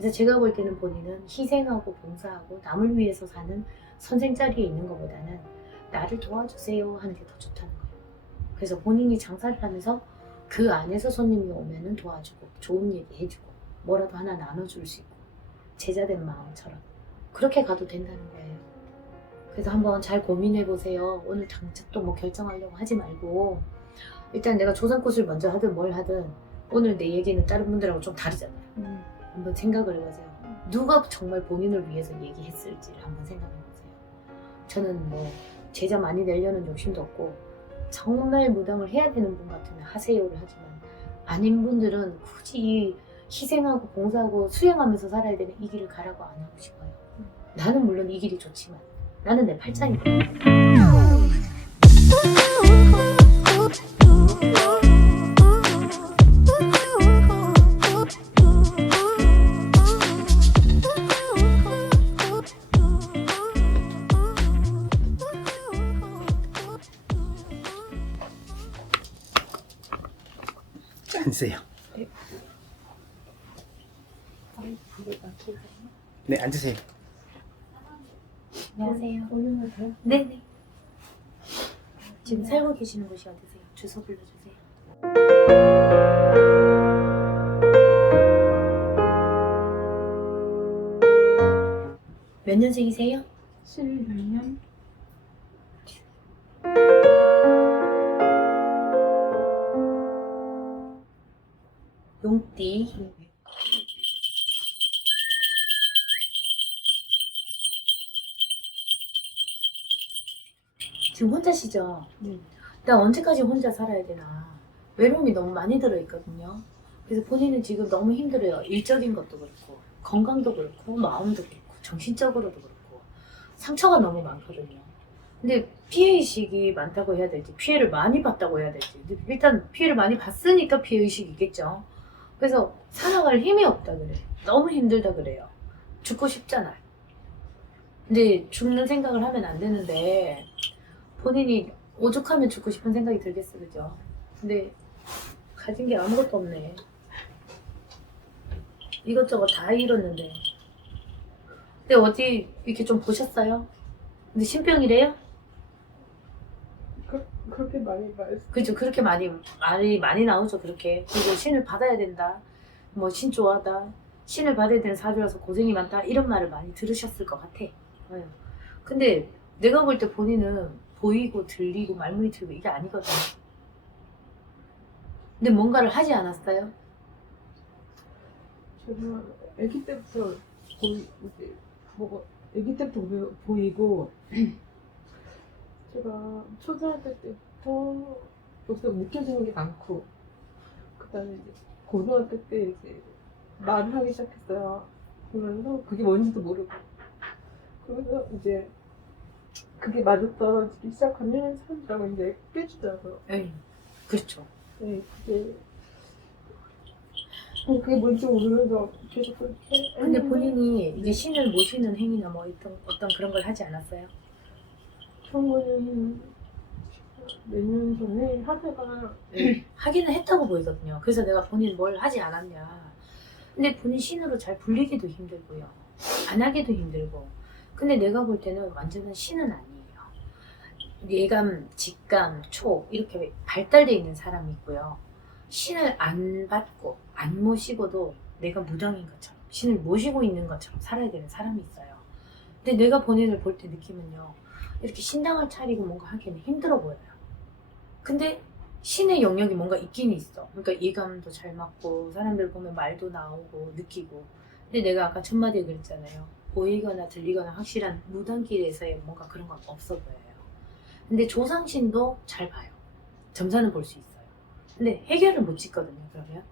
그래서 제가 볼 때는 본인은 희생하고 봉사하고 남을 위해서 사는 선생 자리에 있는 것보다는 나를 도와주세요 하는 게 더 좋다는 거예요. 그래서 본인이 장사를 하면서 그 안에서 손님이 오면은 도와주고 좋은 얘기 해주고 뭐라도 하나 나눠줄 수 있고 제자된 마음처럼 그렇게 가도 된다는 거예요. 그래서 한번 잘 고민해 보세요. 오늘 당장 또 뭐 결정하려고 하지 말고 일단 내가 조상꽃을 먼저 하든 뭘 하든 오늘 내 얘기는 다른 분들하고 좀 다르잖아요. 한번 생각을 해보세요. 누가 정말 본인을 위해서 얘기했을지를 한번 생각해 보세요. 저는 뭐 제자 많이 내려는 욕심도 없고 정말 무당을 해야 되는 분 같으면 하세요를 하지만 아닌 분들은 굳이 이 희생하고 봉사하고 수행하면서 살아야 되는 이 길을 가라고 안 하고 싶어요. 나는 물론 이 길이 좋지만 나는 내 팔짱이거든요. 앉으세요. 네, 앉으세요. 안녕하세요. 네네. 지금 살고 계시는 곳이 어디세요? 주소 불러주세요. 몇 년생이세요? 16년? 용띠. 지금 혼자시죠? 네. 나 언제까지 혼자 살아야 되나. 외로움이 너무 많이 들어있거든요. 그래서 본인은 지금 너무 힘들어요. 일적인 것도 그렇고, 건강도 그렇고, 마음도 그렇고, 정신적으로도 그렇고, 상처가 너무 많거든요. 근데 피해의식이 많다고 해야 될지, 피해를 많이 봤다고 해야 될지, 일단 피해를 많이 봤으니까 피해의식이겠죠. 그래서 살아갈 힘이 없다 그래. 너무 힘들다 그래요. 죽고 싶잖아요. 근데 죽는 생각을 하면 안 되는데, 본인이 오죽하면 죽고 싶은 생각이 들겠어, 그죠? 근데 가진 게 아무것도 없네. 이것저것 다 잃었는데. 근데 어디 이렇게 좀 보셨어요? 근데 신병이래요? 그렇게 많이 말씀. 그죠? 그렇게 말이 많이 나오죠, 그렇게. 그리고 신을 받아야 된다. 뭐 신조하다. 신을 받아야 되는 사주라서 고생이 많다. 이런 말을 많이 들으셨을 것 같아. 네. 근데 내가 볼 때 본인은 보이고 들리고 말문이 트이고 이게 아니거든. 근데 뭔가를 하지 않았어요? 제가 아기 때부터 이제 뭐 아기 때부터 보이고 제가 초등학교 때부터 요새 묵혀지는 게 많고 그다음에 이제 고등학교 때 이제 말을 하기 시작했어요. 그러면서 그게 뭔지도 모르고 그러면서 이제 그게 맞아떨어지기 시작하면 사람들하고 이제 깨지더라고요. 에이, 그렇죠. 네, 그게 뭔지 모르면서 계속 그렇게 근데 했는데 본인이 이제 신을 모시는 행위나 뭐 어떤 그런 걸 하지 않았어요? 그런 거는 몇 년 전에 하다가 하기는 했다고 보이거든요. 그래서 내가 본인 뭘 하지 않았냐. 근데 본인 신으로 잘 불리기도 힘들고요. 안 하기도 힘들고. 근데 내가 볼 때는 완전한 신은 아니에요. 예감, 직감, 촉 이렇게 발달되어 있는 사람이 있고요. 신을 안 받고 안 모시고도 내가 무당인 것처럼 신을 모시고 있는 것처럼 살아야 되는 사람이 있어요. 근데 내가 본인을 볼 때 느낌은요. 이렇게 신당을 차리고 뭔가 하기는 힘들어 보여요. 근데 신의 영역이 뭔가 있긴 있어. 그러니까 예감도 잘 맞고 사람들 보면 말도 나오고 느끼고. 근데 내가 아까 첫 마디에 그랬잖아요. 보이거나 들리거나 확실한 무당길에서의 뭔가 그런 건 없어 보여요. 근데 조상신도 잘 봐요. 점사는 볼 수 있어요. 근데 해결을 못 짓거든요. 그러면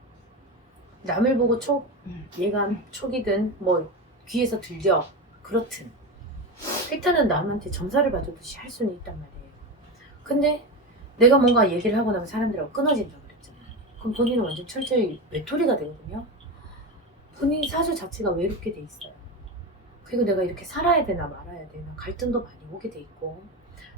남을 보고 촉, 예감, 촉이든 뭐 귀에서 들려 그렇든 일단은 남한테 점사를 봐주듯이 할 수는 있단 말이에요. 근데 내가 뭔가 얘기를 하고 나면 사람들하고 끊어진다고 그랬잖아요. 그럼 본인은 완전 철저히 외톨이가 되거든요. 본인 사주 자체가 외롭게 돼 있어요. 그리고 내가 이렇게 살아야 되나 말아야 되나 갈등도 많이 오게 돼 있고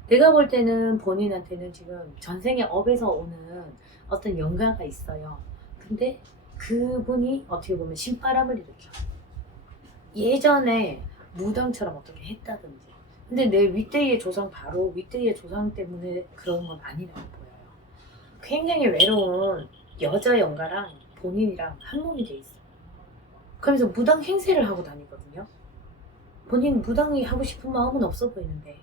내가 볼 때는 본인한테는 지금 전생의 업에서 오는 어떤 영가가 있어요. 근데 그분이 어떻게 보면 신바람을 일으켜. 예전에 무당처럼 어떻게 했다든지. 근데 내 윗대의 조상 바로 윗대의 조상 때문에 그런 건 아니라고 보여요. 굉장히 외로운 여자 영가랑 본인이랑 한 몸이 돼 있어. 그러면서 무당 행세를 하고 다니거든요. 본인 무당이 하고 싶은 마음은 없어 보이는데.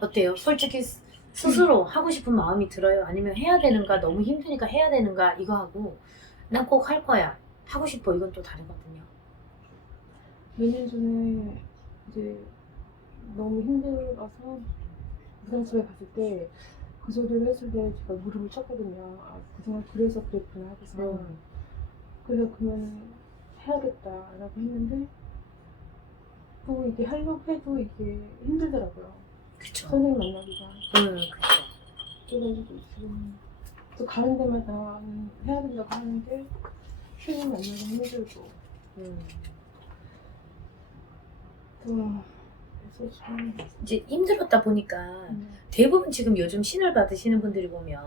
어때요? 솔직히 스스로 하고 싶은 마음이 들어요? 아니면 해야 되는가? 너무 힘드니까 해야 되는가? 이거 하고 난 꼭 할 거야. 하고 싶어. 이건 또 다르거든요. 몇 년 전에 이제 너무 힘들어서 무당집에 갔을 때 그 소리를 했을 때 제가 무릎을 쳤거든요. 아, 그동안 그래서 그랬구나 하고서. 그래서 그러면 해야겠다라고 했는데 또 이게 하려고 해도 이게 힘들더라고요. 그쵸. 선생님 만나기가. 그쵸. 그래가지고 지금 또 가는 데마다 해야 된다고 하는데 선생님 만나기 힘들고 또 그래서 좀 이제 힘들었다 보니까 대부분 지금 요즘 신을 받으시는 분들이 보면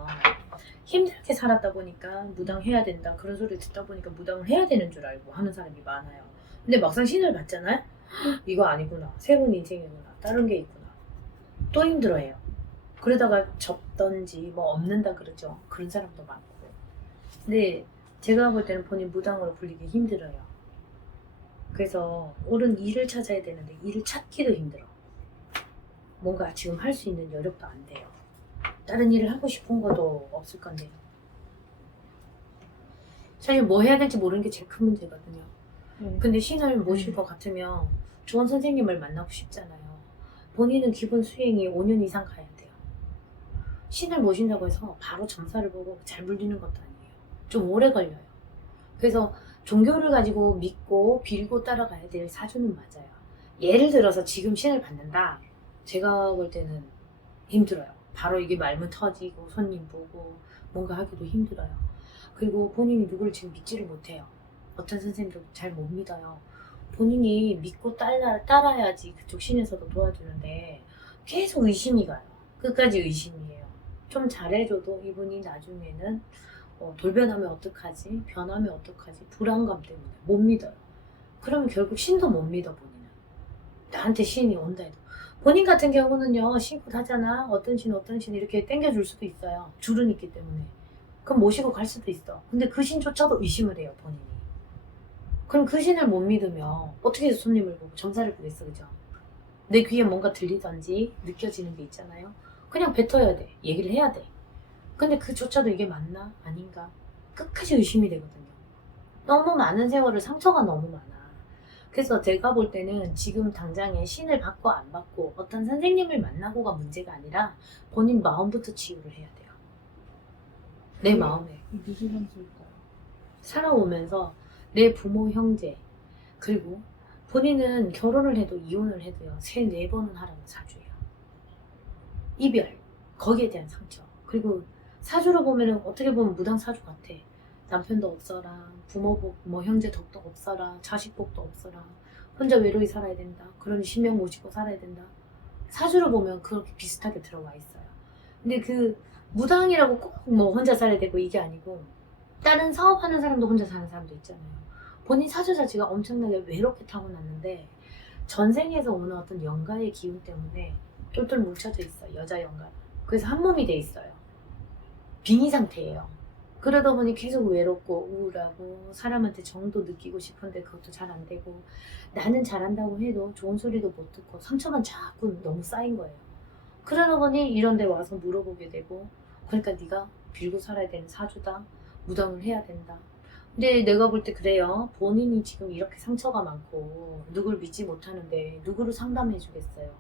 힘들게 살았다 보니까 무당해야 된다 그런 소리를 듣다 보니까 무당을 해야 되는 줄 알고 하는 사람이 많아요. 근데 막상 신을 받잖아요. 이거 아니구나. 새로운 인생이구나. 다른 게 있구나. 또 힘들어해요. 그러다가 접던지 뭐 없는다 그러죠. 그런 사람도 많고. 근데 제가 볼 때는 본인 무당으로 불리기 힘들어요. 그래서 옳은 일을 찾아야 되는데 일을 찾기도 힘들어. 뭔가 지금 할 수 있는 여력도 안 돼요. 다른 일을 하고 싶은 것도 없을 건데. 사실 뭐 해야 될지 모르는 게 제일 큰 문제거든요. 근데 신을 모실 것 같으면 좋은 선생님을 만나고 싶잖아요. 본인은 기본 수행이 5년 이상 가야 돼요. 신을 모신다고 해서 바로 점사를 보고 잘 물리는 것도 아니에요. 좀 오래 걸려요. 그래서 종교를 가지고 믿고 빌고 따라가야 될 사주는 맞아요. 예를 들어서 지금 신을 받는다. 제가 볼 때는 힘들어요. 바로 이게 말문 터지고 손님 보고 뭔가 하기도 힘들어요. 그리고 본인이 누구를 지금 믿지를 못해요. 어떤 선생님도 잘 못 믿어요. 본인이 믿고 따라야지 그쪽 신에서도 도와주는데 계속 의심이 가요. 끝까지 의심이에요. 좀 잘해줘도 이분이 나중에는 돌변하면 어떡하지? 변하면 어떡하지? 불안감 때문에 못 믿어요. 그러면 결국 신도 못 믿어 본인은. 나한테 신이 온다 해도. 본인 같은 경우는요. 신고 하잖아. 어떤 신 이렇게 땡겨줄 수도 있어요. 줄은 있기 때문에. 그럼 모시고 갈 수도 있어. 근데 그 신조차도 의심을 해요 본인이. 그럼 그 신을 못 믿으면 어떻게 해서 손님을 보고 점사를 보겠어, 그죠? 내 귀에 뭔가 들리던지 느껴지는 게 있잖아요. 그냥 뱉어야 돼. 얘기를 해야 돼. 근데 그조차도 이게 맞나? 아닌가? 끝까지 의심이 되거든요. 너무 많은 세월을 상처가 너무 많아. 그래서 제가 볼 때는 지금 당장에 신을 받고 안 받고 어떤 선생님을 만나고가 문제가 아니라 본인 마음부터 치유를 해야 돼요. 내 마음에. 무슨 상처일까요? 살아오면서 내 부모, 형제, 그리고 본인은 결혼을 해도 이혼을 해도요, 3, 4번은 하라는 사주예요. 이별, 거기에 대한 상처. 그리고 사주로 보면은 어떻게 보면 무당 사주 같아. 남편도 없어라, 부모 복, 뭐 형제 덕도 없어라, 자식 복도 없어라, 혼자 외로이 살아야 된다. 그러니 신명 모시고 살아야 된다. 사주로 보면 그렇게 비슷하게 들어와 있어요. 근데 그 무당이라고 꼭 뭐 혼자 살아야 되고 이게 아니고 다른 사업하는 사람도 혼자 사는 사람도 있잖아요. 본인 사주 자체가 엄청나게 외롭게 타고났는데 전생에서 오는 어떤 영가의 기운 때문에 똘똘 뭉쳐져 있어요. 여자 영가. 그래서 한 몸이 돼 있어요. 빙의 상태예요. 그러다 보니 계속 외롭고 우울하고 사람한테 정도 느끼고 싶은데 그것도 잘 안 되고 나는 잘한다고 해도 좋은 소리도 못 듣고 상처만 자꾸 너무 쌓인 거예요. 그러다 보니 이런 데 와서 물어보게 되고 그러니까 네가 빌고 살아야 되는 사주다. 무당을 해야 된다. 근데 내가 볼 때 그래요. 본인이 지금 이렇게 상처가 많고 누구를 믿지 못하는데 누구를 상담해 주겠어요.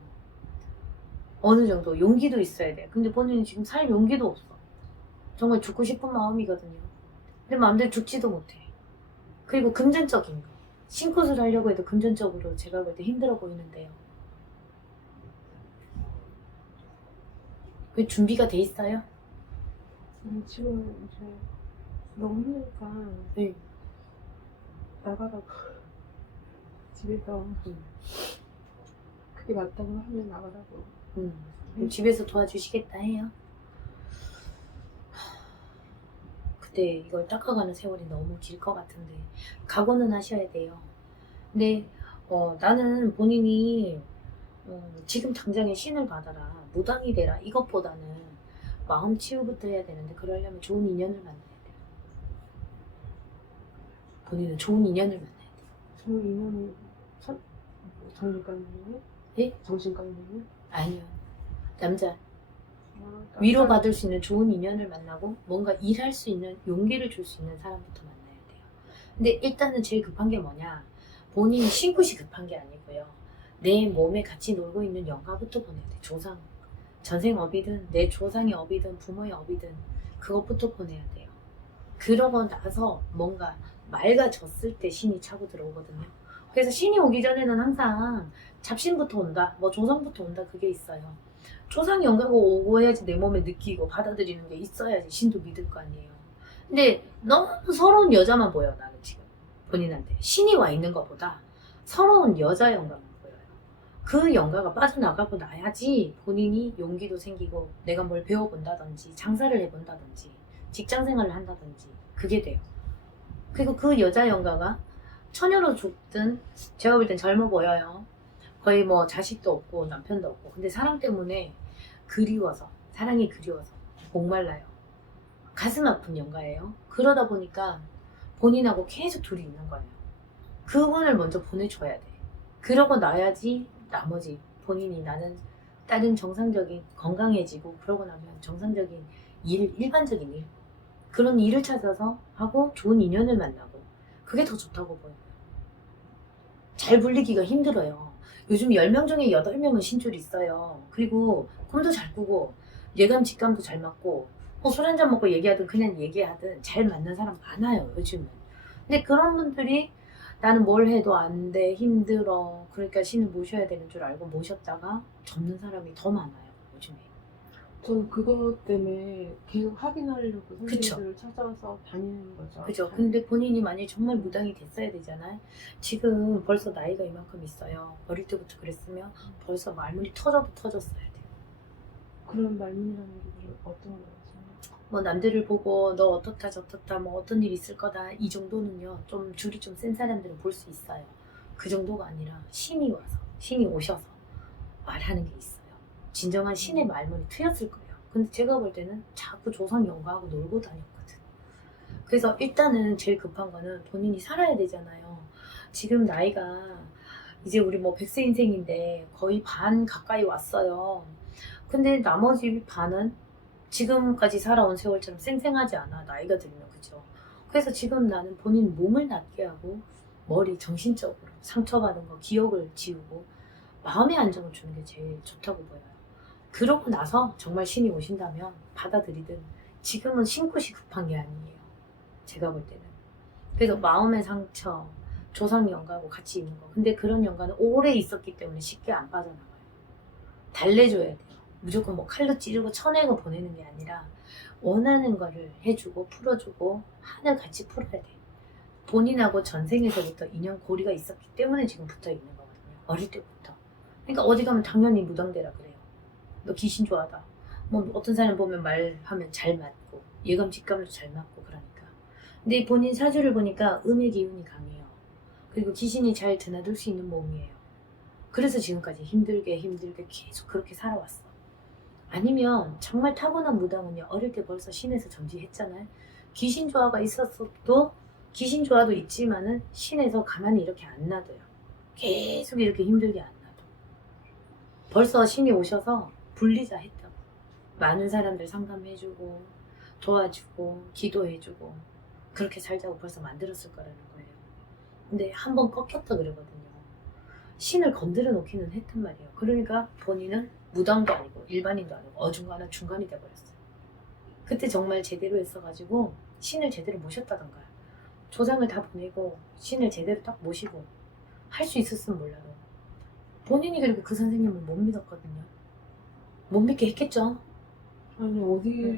어느 정도 용기도 있어야 돼. 근데 본인이 지금 살 용기도 없어. 정말 죽고 싶은 마음이거든요. 근데 마음대로 죽지도 못해. 그리고 금전적인 거. 신굿을 하려고 해도 금전적으로 제가 볼 때 힘들어 보이는데요. 그 준비가 돼 있어요? 지금 이제 너무 힘드니까 네. 나가라고 집에서 그게 맞다고 하면 나가라고. 그럼 집에서 도와주시겠다 해요. 절대 이걸 닦아가는 세월이 너무 길 것 같은데 각오는 하셔야 돼요. 근데 나는 본인이 지금 당장에 신을 받아라, 무당이 되라 이것보다는 마음 치유부터 해야 되는데 그러려면 좋은 인연을 만나야 돼요. 본인은 좋은 인연을 만나야 돼요. 저 인연이 정신과인이에요? 예? 정신과인이에요? 아니요. 남자. 아, 위로받을 수 있는 좋은 인연을 만나고 뭔가 일할 수 있는 용기를 줄 수 있는 사람부터 만나야 돼요. 근데 일단은 제일 급한 게 뭐냐? 본인이 신굿이 급한 게 아니고요. 내 몸에 같이 놀고 있는 영가부터 보내야 돼. 조상. 전생업이든 내 조상의 업이든 부모의 업이든 그것부터 보내야 돼요. 그러고 나서 뭔가 맑아졌을 때 신이 차고 들어오거든요. 그래서 신이 오기 전에는 항상 잡신부터 온다, 뭐 조상부터 온다 그게 있어요. 조상이 영가가 오고 해야지 내 몸에 느끼고 받아들이는 게 있어야지 신도 믿을 거 아니에요. 근데 너무 서러운 여자만 보여 나는 지금 본인한테. 신이 와 있는 것보다 서러운 여자 영가만 보여요. 그 영가가 빠져나가고 나야지 본인이 용기도 생기고 내가 뭘 배워본다든지 장사를 해본다든지 직장생활을 한다든지 그게 돼요. 그리고 그 여자 영가가 처녀로 죽든 제가 볼 땐 젊어 보여요. 거의 뭐 자식도 없고 남편도 없고 근데 사랑 때문에 그리워서, 사랑이 그리워서 목말라요. 가슴 아픈 영가예요. 그러다 보니까 본인하고 계속 둘이 있는 거예요. 그분을 먼저 보내줘야 돼. 그러고 나야지 나머지 본인이 나는 다른 정상적인 건강해지고 그러고 나면 정상적인 일, 일반적인 일 그런 일을 찾아서 하고 좋은 인연을 만나고 그게 더 좋다고 보여요. 잘 불리기가 힘들어요. 요즘 10명 중에 8명은 신줄이 있어요. 그리고 꿈도 잘 꾸고 예감 직감도 잘 맞고 술 한잔 먹고 얘기하든 그냥 얘기하든 잘 맞는 사람 많아요 요즘은. 근데 그런 분들이 나는 뭘 해도 안 돼, 힘들어, 그러니까 신을 모셔야 되는 줄 알고 모셨다가 접는 사람이 더 많아요 요즘에. 저는 그것 때문에 계속 확인하려고 그쵸. 선생님들을 찾아서 다니는 거죠. 그죠. 근데 본인이 만약에 정말 무당이 됐어야 되잖아요. 지금 벌써 나이가 이만큼 있어요. 어릴 때부터 그랬으면 벌써 말문이 터져도 터졌어야 돼요. 그런 말문이라는 게 어떤 거죠? 뭐 남들을 보고 너 어떻다 저떻다 뭐 어떤 일 있을 거다 이 정도는요. 좀 줄이 좀 센 사람들은 볼 수 있어요. 그 정도가 아니라 신이 와서 신이 오셔서 말하는 게 있어요. 진정한 신의 말문이 트였을 거예요. 근데 제가 볼 때는 자꾸 조상 연가하고 놀고 다녔거든. 그래서 일단은 제일 급한 거는 본인이 살아야 되잖아요. 지금 나이가 이제 우리 뭐 100세 인생인데 거의 반 가까이 왔어요. 근데 나머지 반은 지금까지 살아온 세월처럼 쌩쌩하지 않아. 나이가 들면 그죠. 그래서 지금 나는 본인 몸을 낫게 하고 머리 정신적으로 상처받은 거 기억을 지우고 마음의 안정을 주는 게 제일 좋다고 보여요. 그러고 나서 정말 신이 오신다면 받아들이든 지금은 신굿이 급한 게 아니에요. 제가 볼 때는. 그래서 마음의 상처, 조상 연가하고 같이 있는 거. 근데 그런 연가는 오래 있었기 때문에 쉽게 안 빠져나가요. 달래줘야 돼요. 무조건 뭐 칼로 찌르고 쳐내고 보내는 게 아니라 원하는 거를 해주고 풀어주고 한을 같이 풀어야 돼. 본인하고 전생에서부터 인연 고리가 있었기 때문에 지금 붙어 있는 거거든요. 어릴 때부터. 그러니까 어디 가면 당연히 무당되라 그래요. 너 귀신 좋아하다. 뭐 어떤 사람 보면 말하면 잘 맞고 예감 직감도 잘 맞고 그러니까. 근데 본인 사주를 보니까 음의 기운이 강해요. 그리고 귀신이 잘 드나들 수 있는 몸이에요. 그래서 지금까지 힘들게 계속 그렇게 살아왔어. 아니면 정말 타고난 무당은요. 어릴 때 벌써 신에서 점지했잖아요. 귀신 조화가 있었어도 귀신 조화도 있지만은 신에서 가만히 이렇게 안 놔둬요. 계속 이렇게 힘들게 안 놔둬. 벌써 신이 오셔서 분리자 했다고. 많은 사람들 상담해주고 도와주고 기도해주고 그렇게 살자고 벌써 만들었을 거라는 거예요. 근데 한번 꺾였다 그러거든요. 신을 건드려 놓기는 했단 말이에요. 그러니까 본인은 무당도 아니고 일반인도 아니고 어중간한 중간이 돼버렸어요. 그때 정말 제대로 했어가지고 신을 제대로 모셨다던가 조상을 다 보내고 신을 제대로 딱 모시고 할 수 있었으면 몰라도 본인이 그렇게 그 선생님을 못 믿었거든요. 못 믿게 했겠죠. 아니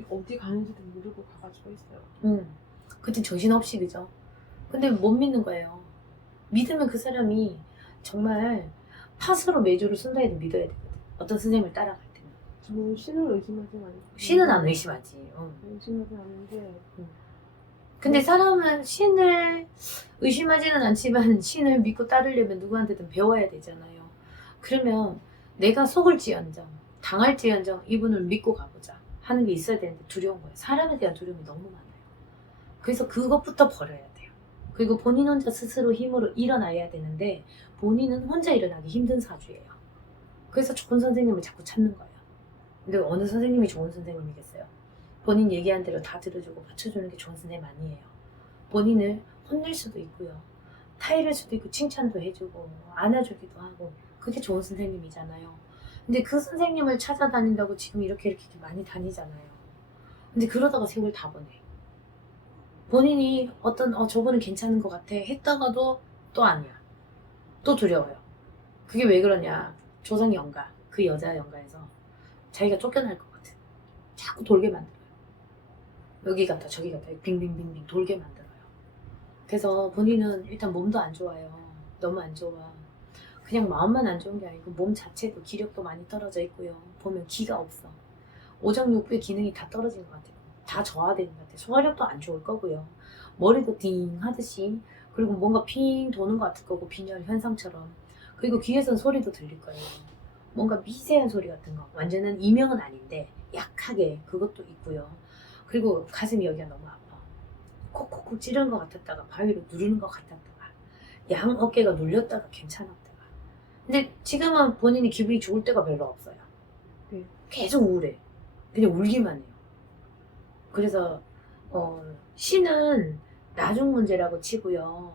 어디 가는지도 모르고 가가지고 있어요. 그때 정신없이 그죠. 근데 못 믿는 거예요. 믿으면 그 사람이 정말 팥으로 매주를 쓴다 해도 믿어야 되거든. 어떤 선생님을 따라갈 때는. 저는 신을 의심하지 않아요. 신은 안 의심하지. 의심하지 않는데 근데 사람은 신을 의심하지는 않지만 신을 믿고 따르려면 누구한테든 배워야 되잖아요. 그러면 내가 속을지언정 당할지언정 이분을 믿고 가보자 하는 게 있어야 되는데 두려운 거예요. 사람에 대한 두려움이 너무 많아요. 그래서 그것부터 버려야 돼요. 그리고 본인 혼자 스스로 힘으로 일어나야 되는데 본인은 혼자 일어나기 힘든 사주예요. 그래서 좋은 선생님을 자꾸 찾는 거예요. 근데 어느 선생님이 좋은 선생님이겠어요? 본인 얘기한 대로 다 들어주고 맞춰주는 게 좋은 선생님 아니에요. 본인을 혼낼 수도 있고요. 타이를 수도 있고 칭찬도 해주고 안아주기도 하고 그게 좋은 선생님이잖아요. 근데 그 선생님을 찾아다닌다고 지금 이렇게 많이 다니잖아요. 근데 그러다가 세월 다 보내. 본인이 어떤 저분은 괜찮은 것 같아 했다가도 또 아니야. 또 두려워요. 그게 왜 그러냐. 조상 연가, 그 여자 연가에서 자기가 쫓겨날 것 같아. 자꾸 돌게 만들어요. 여기 갔다 저기 갔다 빙빙빙빙 돌게 만들어요. 그래서 본인은 일단 몸도 안 좋아요. 너무 안 좋아. 그냥 마음만 안 좋은 게 아니고 몸 자체도 기력도 많이 떨어져 있고요. 보면 기가 없어. 오장육부의 기능이 다 떨어진 것 같아요. 다 저하되는 것 같아요. 소화력도 안 좋을 거고요. 머리도 띵 하듯이 그리고 뭔가 핑 도는 것 같을 거고 빈혈 현상처럼 그리고 귀에선 소리도 들릴 거예요. 뭔가 미세한 소리 같은 거 완전한 이명은 아닌데 약하게 그것도 있고요. 그리고 가슴이 여기가 너무 아파. 콕콕콕 찌르는 것 같았다가 바위로 누르는 것 같았다가 양 어깨가 눌렸다가 괜찮았다가 근데 지금은 본인이 기분이 좋을 때가 별로 없어요. 네. 계속 우울해. 그냥 울기만 해요. 그래서 신은 나중 문제라고 치고요.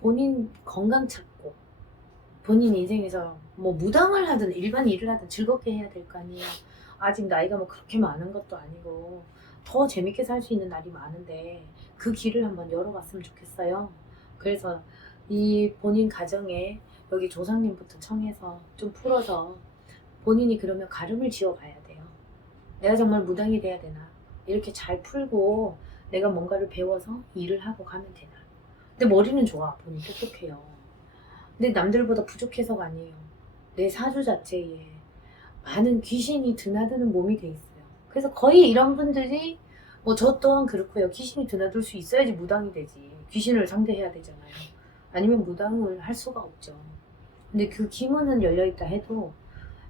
본인 건강 찾고 본인 인생에서 뭐 무당을 하든 일반 일을 하든 즐겁게 해야 될 거 아니에요. 아직 나이가 뭐 그렇게 많은 것도 아니고 더 재밌게 살 수 있는 날이 많은데 그 길을 한번 열어봤으면 좋겠어요. 그래서 이 본인 가정에 여기 조상님부터 청해서 좀 풀어서 본인이 그러면 가름을 지어가야 돼요. 내가 정말 무당이 돼야 되나? 이렇게 잘 풀고 내가 뭔가를 배워서 일을 하고 가면 되나? 근데 머리는 좋아. 본인 똑똑해요. 근데 남들보다 부족해서가 아니에요. 내 사주 자체에 많은 귀신이 드나드는 몸이 돼 있어요. 그래서 거의 이런 분들이 뭐 저 또한 그렇고요. 귀신이 드나들 수 있어야지 무당이 되지. 귀신을 상대해야 되잖아요. 아니면 무당을 할 수가 없죠. 근데 그 기문은 열려있다 해도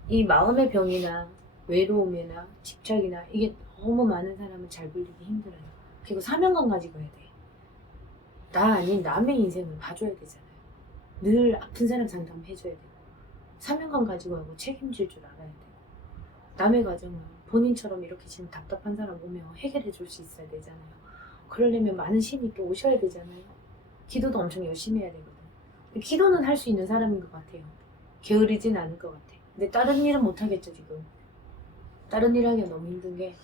이 마음의 병이나 외로움이나 집착이나 이게 너무 많은 사람은 잘 불리기 힘들어요. 그리고 사명감 가지고 해야 돼. 나 아닌 남의 인생을 봐줘야 되잖아요. 늘 아픈 사람 상담해줘야 되고 사명감 가지고 하고 책임질 줄 알아야 되고 남의 가정은 본인처럼 이렇게 지금 답답한 사람 오면 해결해 줄 수 있어야 되잖아요. 그러려면 많은 신이 또 오셔야 되잖아요. 기도도 엄청 열심히 해야 되거든. 기도는 할 수 있는 사람인 것 같아요. 게으르진 않을 것 같아. 근데 다른 일은 못하겠죠 지금. 다른 일 하기가 너무 힘든 게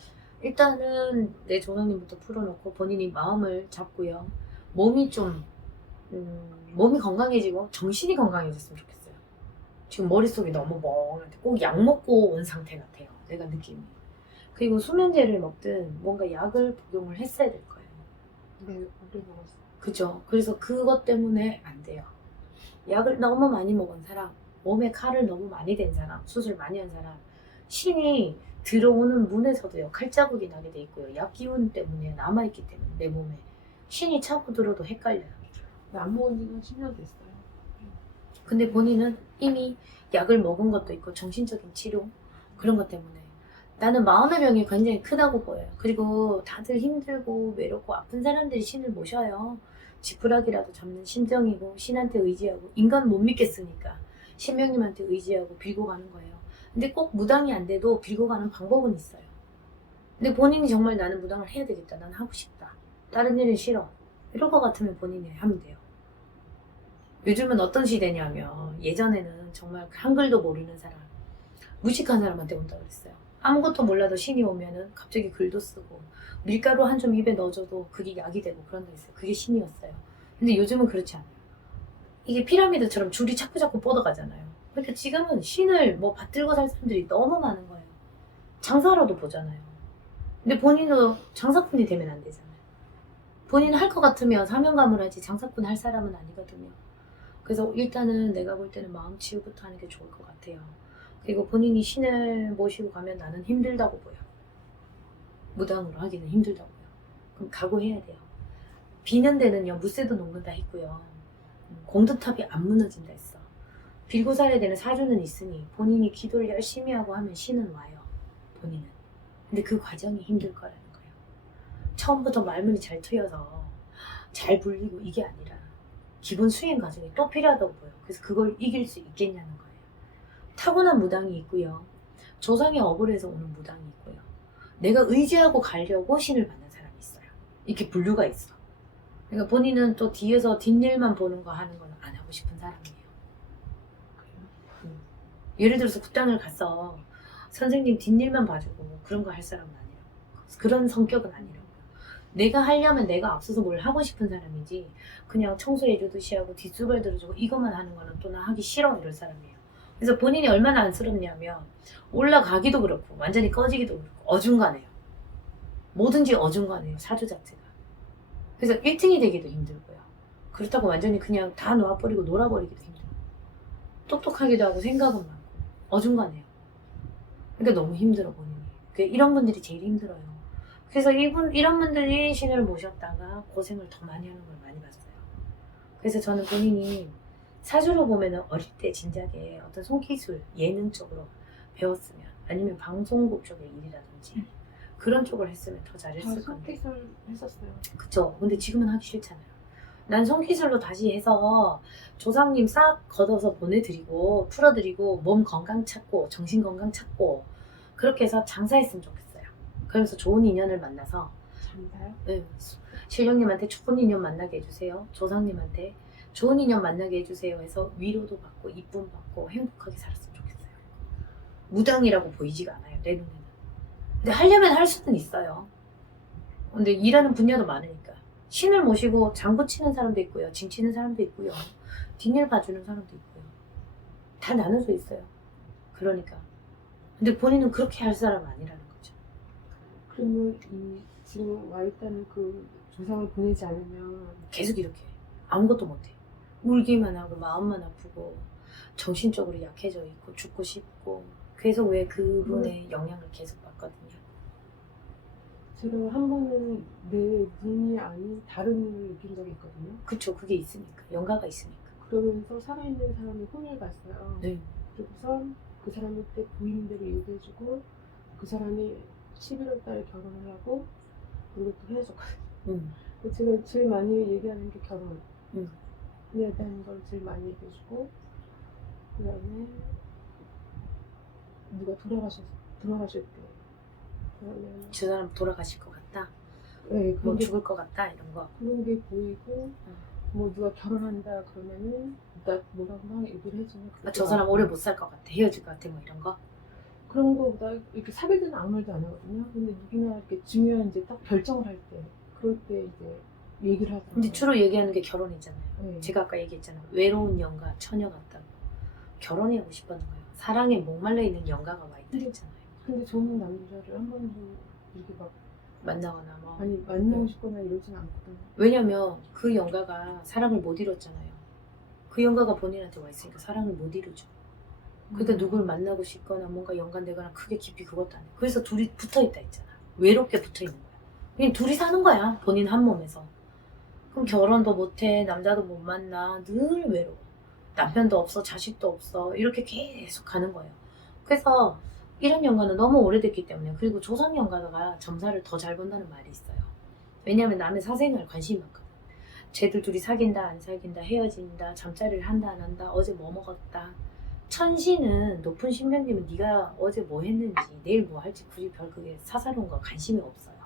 일단은 내 조상님부터 풀어놓고 본인이 마음을 잡고요. 몸이 좀 몸이 건강해지고 정신이 건강해졌으면 좋겠어요. 지금 머릿속이 너무 멍한데 꼭 약 먹고 온 상태 같아요. 내가 느낌이. 그리고 수면제를 먹든 뭔가 약을 복용을 했어야 될 거예요. 네, 오래 먹었어요. 그죠? 그래서 그것 때문에 안 돼요. 약을 너무 많이 먹은 사람, 몸에 칼을 너무 많이 댄 사람, 수술 많이 한 사람, 신이 들어오는 문에서도요 칼자국이 나게 돼 있고요. 약 기운 때문에 남아있기 때문에 내 몸에 신이 차고 들어도 헷갈려요. 안 먹은 지가 10년 됐어요. 근데 본인은 이미 약을 먹은 것도 있고 정신적인 치료 그런 것 때문에 나는 마음의 병이 굉장히 크다고 보여요. 그리고 다들 힘들고 외롭고 아픈 사람들이 신을 모셔요. 지푸라기라도 잡는 심정이고 신한테 의지하고 인간 못 믿겠으니까 신명님한테 의지하고 빌고 가는 거예요. 근데 꼭 무당이 안 돼도 빌고 가는 방법은 있어요. 근데 본인이 정말 나는 무당을 해야 되겠다. 난 하고 싶다. 다른 일은 싫어. 이럴 것 같으면 본인이 하면 돼요. 요즘은 어떤 시대냐면 예전에는 정말 한글도 모르는 사람 무식한 사람한테 온다 그랬어요. 아무것도 몰라도 신이 오면은 갑자기 글도 쓰고 밀가루 한 점 입에 넣어줘도 그게 약이 되고 그런다 했어요. 그게 신이었어요. 근데 요즘은 그렇지 않아요. 이게 피라미드처럼 줄이 자꾸자꾸 뻗어가잖아요. 그러니까 지금은 신을 뭐 받들고 살 사람들이 너무 많은 거예요. 장사라도 보잖아요. 근데 본인도 장사꾼이 되면 안 되잖아요. 본인 할 것 같으면 사명감을 하지 장사꾼 할 사람은 아니거든요. 그래서 일단은 내가 볼 때는 마음 치유부터 하는 게 좋을 것 같아요. 그리고 본인이 신을 모시고 가면 나는 힘들다고 보여. 무당으로 하기는 힘들다고 보여. 그럼 각오해야 돼요. 비는 데는요 무쇠도 녹는다 했고요. 공두탑이 안 무너진다 했어. 빌고 살아야 되는 사주는 있으니 본인이 기도를 열심히 하고 하면 신은 와요. 본인은. 근데 그 과정이 힘들 거라는 거예요. 처음부터 말문이 잘 트여서 잘 불리고 이게 아니라 기본 수행 과정이 또 필요하다고 보여요. 그래서 그걸 이길 수 있겠냐는 거예요. 타고난 무당이 있고요. 조상의 업을해서 오는 무당이 있고요. 내가 의지하고 가려고 신을 받는 사람이 있어요. 이렇게 분류가 있어. 그러니까 본인은 또 뒤에서 뒷일만 보는 거 하는 건 안 하고 싶은 사람이에요. 예를 들어서 국당을 가서 선생님 뒷일만 봐주고 그런 거 할 사람은 아니라고. 그런 성격은 아니라고. 내가 하려면 내가 앞서서 뭘 하고 싶은 사람이지 그냥 청소해주듯이 하고 뒷수발 들어주고 이것만 하는 거는 또 나 하기 싫어 이럴 사람이에요. 그래서 본인이 얼마나 안쓰럽냐면 올라가기도 그렇고 완전히 꺼지기도 그렇고 어중간해요. 뭐든지 어중간해요. 사주 자체가. 그래서 1등이 되기도 힘들고요. 그렇다고 완전히 그냥 다 놓아버리고 놀아버리기도 힘들고 똑똑하기도 하고 생각은 많고 어중간해요. 그러니까 너무 힘들어 본인이. 이런 분들이 제일 힘들어요. 그래서 이런 분들이 신을 모셨다가 고생을 더 많이 하는 걸 많이 봤어요. 그래서 저는 본인이 사주로 보면은 어릴 때 진작에 어떤 손기술, 예능 쪽으로 배웠으면 아니면 방송국 쪽의 일이라든지 그런 쪽을 했으면 더 잘했을 건데. 손기술 했었어요. 그쵸. 근데 지금은 하기 싫잖아요. 난 손기술로 다시 해서 조상님 싹 걷어서 보내드리고 풀어드리고 몸 건강 찾고 정신 건강 찾고 그렇게 해서 장사했으면 좋겠어요. 그러면서 좋은 인연을 만나서 장사요? 네, 신령님한테 좋은 인연 만나게 해주세요. 조상님한테 좋은 인연 만나게 해주세요 해서 위로도 받고 이쁨 받고 행복하게 살았으면 좋겠어요. 무당이라고 보이지가 않아요. 내 눈에는. 근데 하려면 할 수는 있어요. 근데 일하는 분야도 많으니까. 신을 모시고 장구 치는 사람도 있고요. 징 치는 사람도 있고요. 뒷일 봐주는 사람도 있고요. 다 나눠져 있어요. 그러니까. 근데 본인은 그렇게 할 사람 아니라는 거죠. 그러면 이 지금 와 있다는 그 조상을 보내지 않으면 계속 이렇게 아무것도 못해. 울기만 하고 마음만 아프고 정신적으로 약해져 있고 죽고 싶고 계속 왜 그분의 영향을 계속 받거든요. 제가 한 번은 내 눈이 아닌 다른 눈을 느낀 적이 있거든요. 그쵸. 그게 있으니까. 영가가 있으니까. 그러면서 살아있는 사람이 혼을 봤어요. 네. 그리고서 그 사람한테 보이는 대로 얘기해주고 그 사람이 11월 달에 결혼을 하고 그리고 또 헤어졌거든요. 제가 제일 많이 얘기하는 게 결혼. 에 대한 걸 제일 많이 얘기해주고 그 다음에 누가 돌아가실 때 그러면 저 사람 돌아가실 것 같다. 네, 뭐 죽을 것 같다. 이런 거. 그런 게 보이고 뭐 누가 결혼한다 그러면은 나 뭐라고 막 얘기를 해주면 저 사람 오래 못 살 것 같아. 헤어질 것 같아. 뭐 이런 거. 그런 거보다 이렇게 사귈 때는 아무 말도 안 하거든요. 근데 누구나 이렇게 중요한 이제 딱 결정을 할 때 그럴 때 이제 얘기를 하더라고요. 근데 주로 얘기하는 게 결혼이잖아요. 네. 제가 아까 얘기했잖아요. 외로운 영가, 처녀 같다고. 결혼하고 싶었는 거예요. 사랑에 목말라 있는 영가가 와 있다 했잖아요. 근데 저는 남자를 한 번도 이렇게 막 만나거나 뭐. 아니 만나고 싶거나 이러진 않거든요. 왜냐면 그 영가가 사랑을 못 이뤘잖아요. 그 영가가 본인한테 와 있으니까 사랑을 못 이루죠. 그러니까 누굴 만나고 싶거나 뭔가 연관되거나 크게 깊이 그것도 아니에요. 그래서 둘이 붙어있다 했잖아. 외롭게 붙어있는 거야. 그냥 둘이 사는 거야. 본인 한 몸에서. 그럼 결혼도 못해. 남자도 못 만나. 늘 외로워. 남편도 없어. 자식도 없어. 이렇게 계속 가는 거예요. 그래서 이런 연가는 너무 오래됐기 때문에 그리고 조상 연가가 점사를 더 잘 본다는 말이 있어요. 왜냐하면 남의 사생활 관심이 많거든. 쟤들 둘이 사귄다 안 사귄다 헤어진다 잠자리를 한다 안 한다 어제 뭐 먹었다. 천신은 높은 신명님은 네가 어제 뭐 했는지 내일 뭐 할지 굳이 별 그게 사사로운 거 관심이 없어요.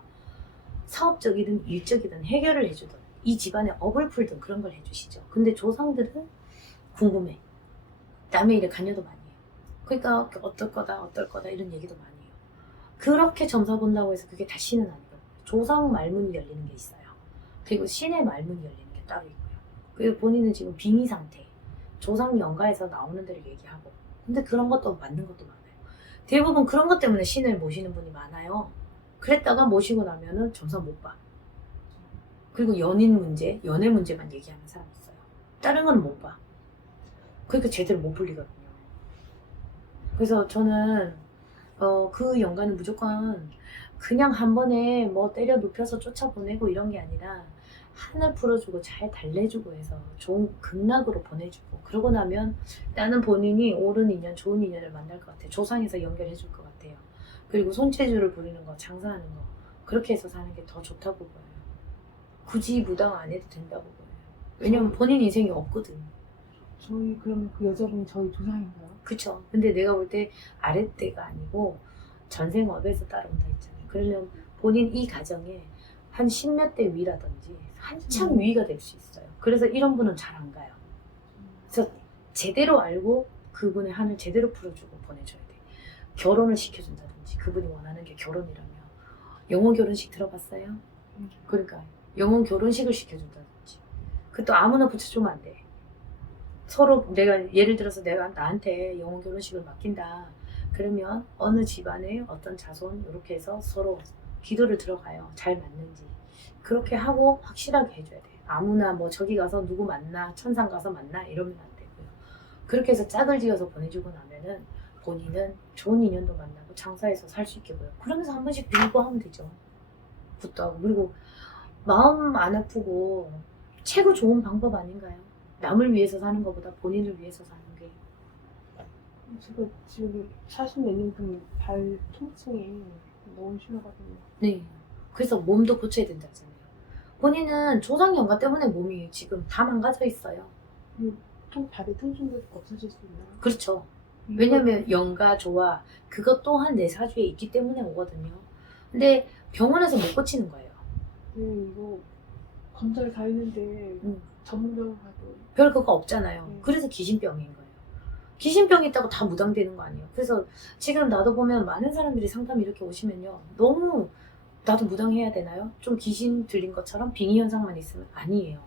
사업적이든 일적이든 해결을 해주든 이 집안의 업을 풀든 그런 걸 해주시죠. 근데 조상들은 궁금해. 남의 일에 관여도 많이 해요. 그러니까 어떨 거다 이런 얘기도 많이 해요. 그렇게 점사 본다고 해서 그게 다 신은 아니고 조상 말문이 열리는 게 있어요. 그리고 신의 말문이 열리는 게 따로 있고요. 그리고 본인은 지금 빙의 상태 조상 연가에서 나오는 대로 얘기하고 근데 그런 것도 맞는 것도 많아요. 대부분 그런 것 때문에 신을 모시는 분이 많아요. 그랬다가 모시고 나면은 점사 못 봐. 그리고 연인 문제, 연애 문제만 얘기하는 사람 있어요. 다른 건 못 봐. 그러니까 제대로 못 풀리거든요. 그래서 저는 그 연가는 무조건 그냥 한 번에 뭐 때려 눕혀서 쫓아보내고 이런 게 아니라 한을 풀어주고 잘 달래주고 해서 좋은 극락으로 보내주고 그러고 나면 나는 본인이 옳은 인연, 좋은 인연을 만날 것 같아요. 조상에서 연결해줄 것 같아요. 그리고 손재주를 부리는 거, 장사하는 거 그렇게 해서 사는 게 더 좋다고 보여요. 굳이 무당 안 해도 된다고 보여요. 왜냐면 본인 인생이 없거든. 저희 그러면 그 여자분이 저희 조상인가요? 그쵸? 근데 내가 볼 때 아랫대가 아니고 전생업에서 따라온다 했잖아요. 그러면 본인 이 가정에 한 10몇 대 위라든지 한참 위가 될 수 있어요. 그래서 이런 분은 잘 안 가요. 그래서 제대로 알고 그분의 한을 제대로 풀어주고 보내줘야 돼. 결혼을 시켜준다든지 그분이 원하는 게 결혼이라면 영혼 결혼식 들어봤어요? 그러니까 영혼 결혼식을 시켜준다든지 그것도 아무나 붙여주면 안 돼. 서로 내가 예를 들어서 내가 나한테 영혼 결혼식을 맡긴다. 그러면 어느 집안에 어떤 자손 이렇게 해서 서로 기도를 들어가요. 잘 맞는지. 그렇게 하고 확실하게 해줘야 돼. 아무나 뭐 저기 가서 누구 만나 천상 가서 만나 이러면 안 되고요. 그렇게 해서 짝을 지어서 보내주고 나면은 본인은 좋은 인연도 만나고 장사해서 살 수 있게 보여. 그러면서 한 번씩 빌고 하면 되죠. 굿도 하고. 그리고 마음 안 아프고 최고 좋은 방법 아닌가요? 남을 위해서 사는 것보다 본인을 위해서 사는 게. 제가 지금 40몇 년 동안 발 통증이 너무 심하거든요. 네. 그래서 몸도 고쳐야 된다잖아요. 본인은 조상 연가 때문에 몸이 지금 다 망가져 있어요. 발의 통증도 없어질 수 있나요? 그렇죠. 왜냐면 연가, 조화 그것 또한 내 사주에 있기 때문에 오거든요. 근데 병원에서 못 고치는 거예요. 네, 이거 검사를 다 했는데 전문병원 가도 별 그거 없잖아요. 네. 그래서 귀신병인 거예요. 귀신병이 있다고 다 무당되는 거 아니에요. 그래서 지금 나도 보면 많은 사람들이 상담 이렇게 오시면요. 너무 나도 무당해야 되나요? 좀 귀신 들린 것처럼 빙의 현상만 있으면 아니에요.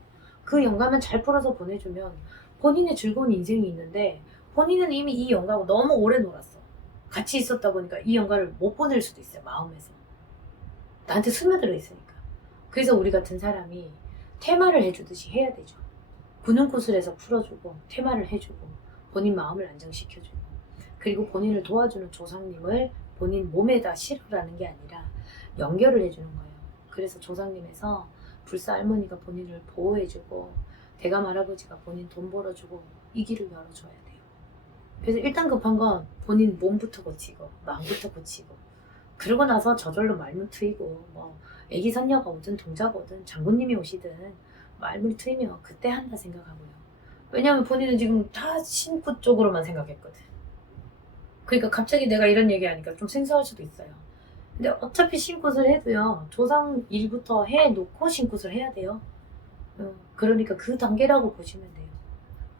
그 영감을 잘 풀어서 보내주면 본인의 즐거운 인생이 있는데 본인은 이미 이 영감하고 너무 오래 놀았어. 같이 있었다 보니까 이 영감을 못 보낼 수도 있어요. 마음에서. 나한테 스며들어 있으니까. 그래서 우리 같은 사람이 테마를 해주듯이 해야 되죠. 구능구슬에서 풀어주고 테마를 해주고 본인 마음을 안정시켜주고 그리고 본인을 도와주는 조상님을 본인 몸에다 실으라는 게 아니라 연결을 해주는 거예요. 그래서 조상님에서 불사 할머니가 본인을 보호해주고 대감 할아버지가 본인 돈 벌어주고 이 길을 열어줘야 돼요. 그래서 일단 급한 건 본인 몸부터 고치고 마음부터 고치고 그러고 나서 저절로 말문 트이고 뭐 애기 선녀가 오든 동자가 오든 장군님이 오시든 말문 트이면 그때 한다 생각하고요. 왜냐면 본인은 지금 다 신구 쪽으로만 생각했거든. 그러니까 갑자기 내가 이런 얘기하니까 좀 생소할 수도 있어요. 근데 어차피 신굿을 해도요. 조상 일부터 해놓고 신굿을 해야 돼요. 그러니까 그 단계라고 보시면 돼요.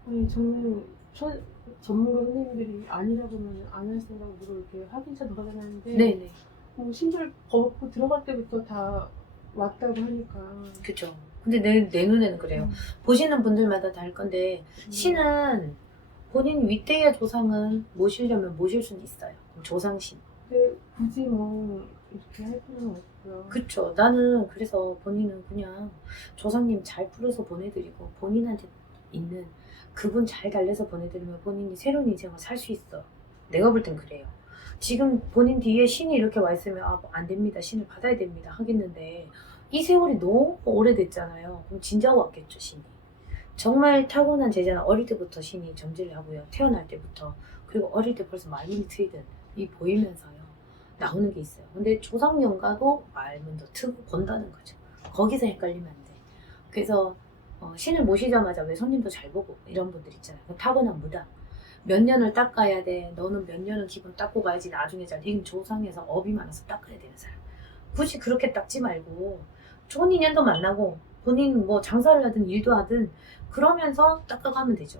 아니 저는 전문가 선생님들이 아니라고는 안 할 생각으로 이렇게 확인차 돌아다녔는데 네네. 신발 벗고 들어갈 때부터 다 왔다고 하니까 그쵸. 근데 내 눈에는 그래요. 보시는 분들마다 다를 건데 신은 본인 윗대의 조상은 모시려면 모실 수는 있어요. 조상신. 근데 굳이 뭐 이렇게 할 필요는 없고요. 그쵸. 나는 그래서 본인은 그냥 조상님 잘 풀어서 보내드리고 본인한테 있는 그분 잘 달래서 보내드리면 본인이 새로운 인생을 살 수 있어. 내가 볼 땐 그래요. 지금 본인 뒤에 신이 이렇게 와 있으면 안 됩니다. 신을 받아야 됩니다. 하겠는데 이 세월이 너무 오래됐잖아요. 그럼 진짜 왔겠죠, 신이. 정말 타고난 제자는 어릴 때부터 신이 점지를 하고요. 태어날 때부터. 그리고 어릴 때 벌써 말문이 트이든 이 보이면서요. 나오는 게 있어요. 근데 조상연가도 말문도 트고 본다는 거죠. 거기서 헷갈리면 안 돼. 그래서 신을 모시자마자 왜 손님도 잘 보고 이런 분들 있잖아요. 타고난 무당. 몇 년을 닦아야 돼. 너는 몇 년은 기본 닦고 가야지 나중에 잘. 이건 조상에서 업이 많아서 닦아야 되는 사람. 굳이 그렇게 닦지 말고 좋은 인연도 만나고 본인 뭐 장사를 하든 일도 하든 그러면서 닦아가면 되죠.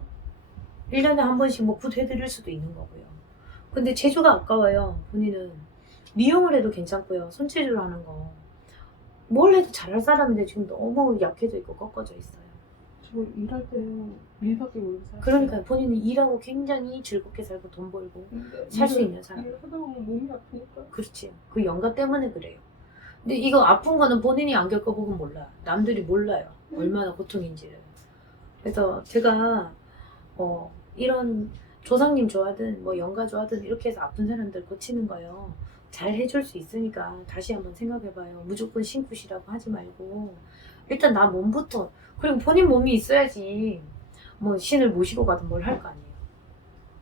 1년에 한 번씩 뭐 굿 해드릴 수도 있는 거고요. 근데 재주가 아까워요. 본인은 미용을 해도 괜찮고요. 손재주로 하는 거. 뭘 해도 잘할 사람인데 지금 너무 약해져 있고 꺾어져 있어요. 저 일할 때는 일밖에 모르고 살았어요. 그러니까 본인은 일하고 굉장히 즐겁게 살고 돈 벌고 살 수 있는 사람. 일을 하다 보면 몸이 아프니까. 그렇지. 그 연가 때문에 그래요. 근데 이거 아픈 거는 본인이 안 겪어보면 몰라. 남들이 몰라요. 얼마나 고통인지를. 그래서 제가 이런 조상님 좋아하든 뭐 연가 좋아하든 이렇게 해서 아픈 사람들 고치는 거요. 잘 해줄 수 있으니까 다시 한번 생각해봐요. 무조건 신굿이라고 하지 말고 일단 나 몸부터, 그리고 본인 몸이 있어야지 뭐 신을 모시고 가든 뭘 할 거 아니에요.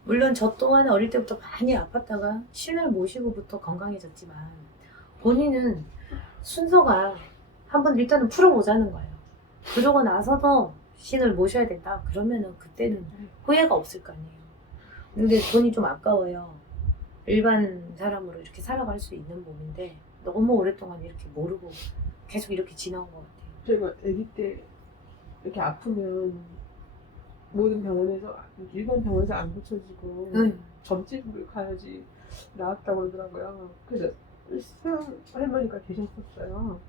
물론 저 또한 어릴 때부터 많이 아팠다가 신을 모시고부터 건강해졌지만 본인은 순서가 한번 일단은 풀어보자는 거예요. 그러고 나서도 신을 모셔야 된다. 그러면은 그때는 후회가 없을 거 아니에요. 근데 돈이 좀 아까워요. 일반 사람으로 이렇게 살아갈 수 있는 몸인데 너무 오랫동안 이렇게 모르고 계속 이렇게 지나온 것 같아요. 제가 아기 때 이렇게 아프면 모든 병원에서 일반 병원에서 안 고쳐지고 점집을 가야지 나았다고 그러더라고요. 그래서 수영 할머니가 계셨었어요.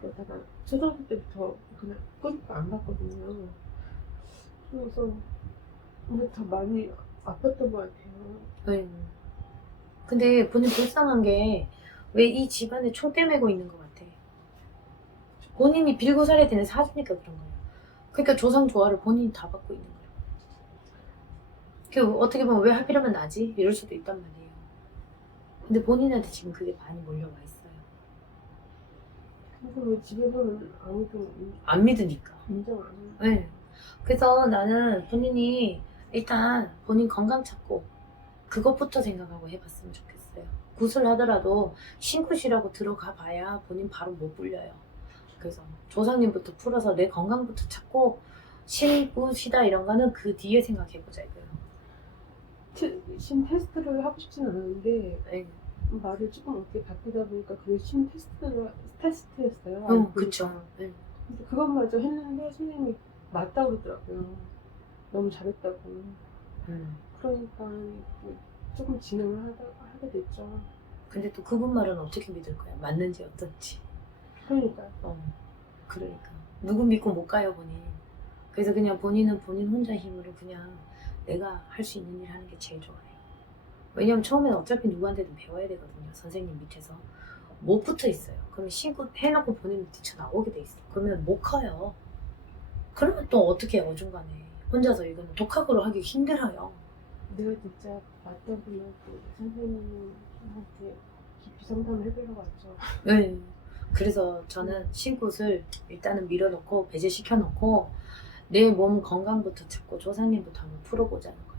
그러다가 초등학교 때부터 그냥 끊고 안 갔거든요. 그래서 오늘 더 많이 아팠던 것 같아요. 네. 근데 본인 불쌍한 게 왜 이 집안에 총대 메고 있는 것 같아. 본인이 빌고 살아야 되는 사주니까 그런 거예요. 그러니까 조상 조화를 본인이 다 받고 있는 거예요. 그 어떻게 보면 왜 하필이면 나지? 이럴 수도 있단 말이에요. 근데 본인한테 지금 그게 많이 몰려와 있어요. 그래서 왜 집에서는 아무도 안 믿으니까. 인정 안 해요. 네. 그래서 나는 본인이 일단 본인 건강 찾고 그것부터 생각하고 해봤으면 좋겠어요. 구슬하더라도 신굿이라고 들어가 봐야 본인 바로 못 불려요. 그래서 조상님부터 풀어서 내 건강부터 찾고 신굿이다 이런 거는 그 뒤에 생각해보자 이거예요. 신 테스트를 하고 싶지는 않았는데 네. 말을 조금 어떻게 바꾸다 보니까 그게 신 테스트였어요. 응, 그쵸. 네. 근데 그것마저 했는데 선생님이 맞다고 그러더라고요. 너무 잘했다고. 그러니까 조금 진행을 하게 됐죠. 근데 또 그분 말은 어떻게 믿을 거야? 맞는지 어떤지. 그러니까 그러니까 누구 믿고 못 가요 본인. 그래서 그냥 본인은 본인 혼자 힘으로 그냥 내가 할 수 있는 일 하는 게 제일 좋아요. 왜냐면 처음엔 어차피 누구한테든 배워야 되거든요. 선생님 밑에서 못 붙어 있어요. 그러면 신고 해놓고 본인은 뛰쳐나오게 돼 있어. 그러면 못 커요. 그러면 또 어떻게 해요, 어중간에. 혼자서 이거는 독학으로 하기 힘들어요. 내가 진짜 맞다고 또 선생님한테 깊이 상담을 해보려고 왔죠. 네. 그래서 저는 신굿을 일단은 밀어놓고 배제시켜놓고 내 몸 건강부터 찾고 조상님부터 한번 풀어보자는 거예요.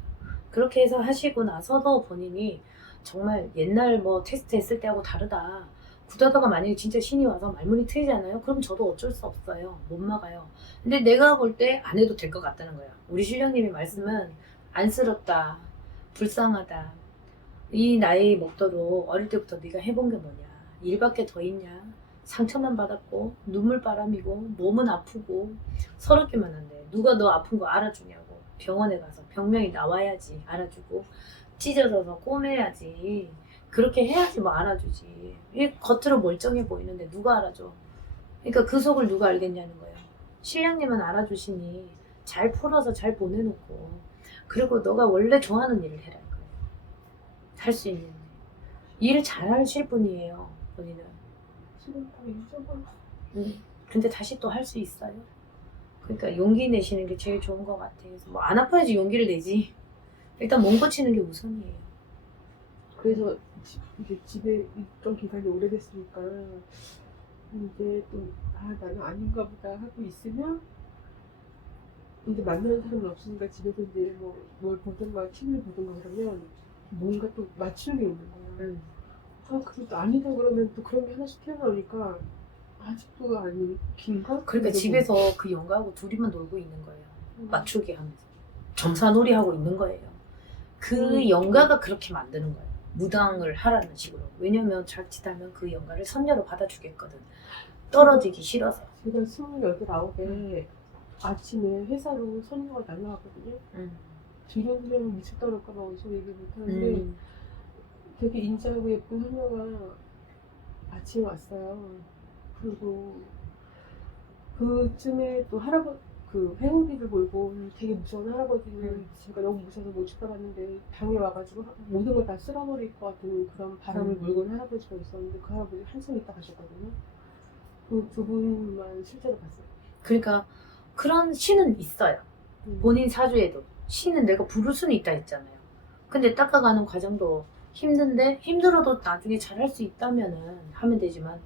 그렇게 해서 하시고 나서도 본인이 정말 옛날 뭐 테스트 했을 때하고 다르다. 그러다가 만약에 진짜 신이 와서 말문이 트이잖아요. 그럼 저도 어쩔 수 없어요. 못 막아요. 근데 내가 볼 때 안 해도 될 것 같다는 거예요. 우리 신령님이 말씀은 안쓰럽다. 불쌍하다. 이 나이 먹도록 어릴 때부터 네가 해본 게 뭐냐. 일밖에 더 있냐. 상처만 받았고 눈물바람이고 몸은 아프고 서럽기만 한데 누가 너 아픈 거 알아주냐고. 병원에 가서 병명이 나와야지 알아주고 찢어져서 꼬매야지 그렇게 해야지 뭐 알아주지. 이 겉으로 멀쩡해 보이는데 누가 알아줘. 그러니까 그 속을 누가 알겠냐는 거예요. 신령님은 알아주시니 잘 풀어서 잘 보내놓고 그리고 너가 원래 좋아하는 일을 해라 이거예요. 할 수 있는 일 잘하실 분이에요 본인은. 지금 다 잊어버렸어. 근데 다시 또 할 수 있어요. 그러니까 용기 내시는 게 제일 좋은 것 같아요. 그래서 뭐 안 아파야지 용기를 내지. 일단 몸 고치는 게 우선이에요. 그래서 이제 집에 있던 기간이 오래됐으니까 이제 또 나는 아닌가 보다 하고 있으면 이제 만나는 사람이 없으니까 집에서 이제 뭘 보든가 TV를 보든가 그러면 뭔가 또 맞추는 게 있는 거야. 그래도 아니다 그러면 또 그런 게 하나씩 튀어나오니까 아직도 아닌가? 그러니까 집에서 그 영가하고 둘이만 놀고 있는 거예요. 맞추기 하면서 점사놀이 하고 있는 거예요. 그 영가가 그렇게 만드는 거예요. 무당을 하라는 식으로. 왜냐면 자칫하면 그 영가를 선녀로 받아주겠거든. 떨어지기 싫어서. 제가 28, 9에 아침에 회사로 선녀가 날라왔거든요. 주변 사람은 미쳤다 그럴까봐 어디서 얘기 못하는데 되게 인자하고 예쁜 선녀가 아침에 왔어요. 그리고 그쯤에 또 그 회오리를 몰고 되게 무서운 할아버지를 제가 너무 무서워서 못 쳐다봤는데 방에 와가지고 모든 걸 다 쓸어버릴 것 같은 그런 바람을 몰고 온 할아버지가 있었는데 그 할아버지 한참 있다 가셨거든요. 그 두 분만 실제로 봤어요. 그러니까 그런 신은 있어요. 본인 사주에도 신은 내가 부를 수는 있다 했잖아요. 근데 닦아가는 과정도 힘든데 힘들어도 나중에 잘할 수 있다면은 하면 되지만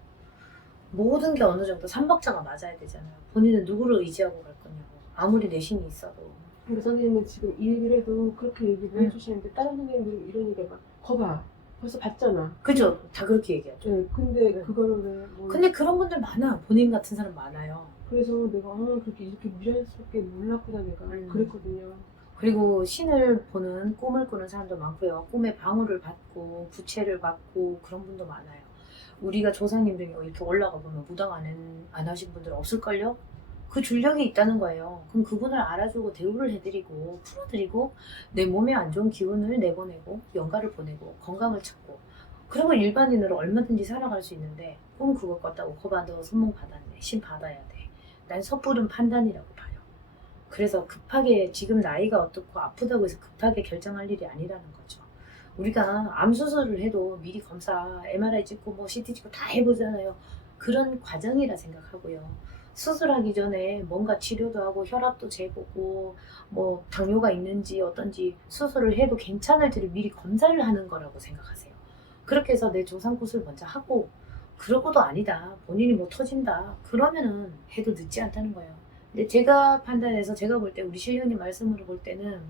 모든 게 어느 정도 삼박자가 맞아야 되잖아요. 본인은 누구를 의지하고 갈 거냐고. 아무리 내신이 있어도. 근데 선생님은 지금 이 얘기를 해도 그렇게 얘기를 응. 해주시는데 다른 선생님들이 이러니까 막 거봐 벌써 봤잖아. 그죠? 다 그렇게 얘기하죠. 네, 근데 네. 그거를 왜 뭐. 근데 그런 분들 많아. 본인 같은 사람 많아요. 그래서 내가 그렇게 이렇게 미련스럽게 몰랐구나 내가 그랬거든요. 그리고 신을 보는 꿈을 꾸는 사람도 많고요. 꿈에 방울을 받고 부채를 받고 그런 분도 많아요. 우리가 조상님들이 이렇게 올라가 보면 무당 안 하신 분들 없을걸요? 그 줄력이 있다는 거예요. 그럼 그분을 알아주고 대우를 해드리고 풀어드리고 내 몸에 안 좋은 기운을 내보내고 영가를 보내고 건강을 찾고 그리고 일반인으로 얼마든지 살아갈 수 있는데 꿈 그거 꿨다고 거봐 너 선몽 받았네. 신 받아야 돼. 난 섣부른 판단이라고 봐요. 그래서 급하게 지금 나이가 어떻고 아프다고 해서 급하게 결정할 일이 아니라는 거죠. 우리가 암 수술을 해도 미리 검사, MRI 찍고 뭐 CT 찍고 다 해보잖아요. 그런 과정이라 생각하고요. 수술하기 전에 뭔가 치료도 하고 혈압도 재보고 뭐 당뇨가 있는지 어떤지 수술을 해도 괜찮을지를 미리 검사를 하는 거라고 생각하세요. 그렇게 해서 내 조상굿을 먼저 하고 그러고도 아니다. 본인이 뭐 터진다. 그러면은 해도 늦지 않다는 거예요. 근데 제가 판단해서 제가 볼 때 우리 신령님 말씀으로 볼 때는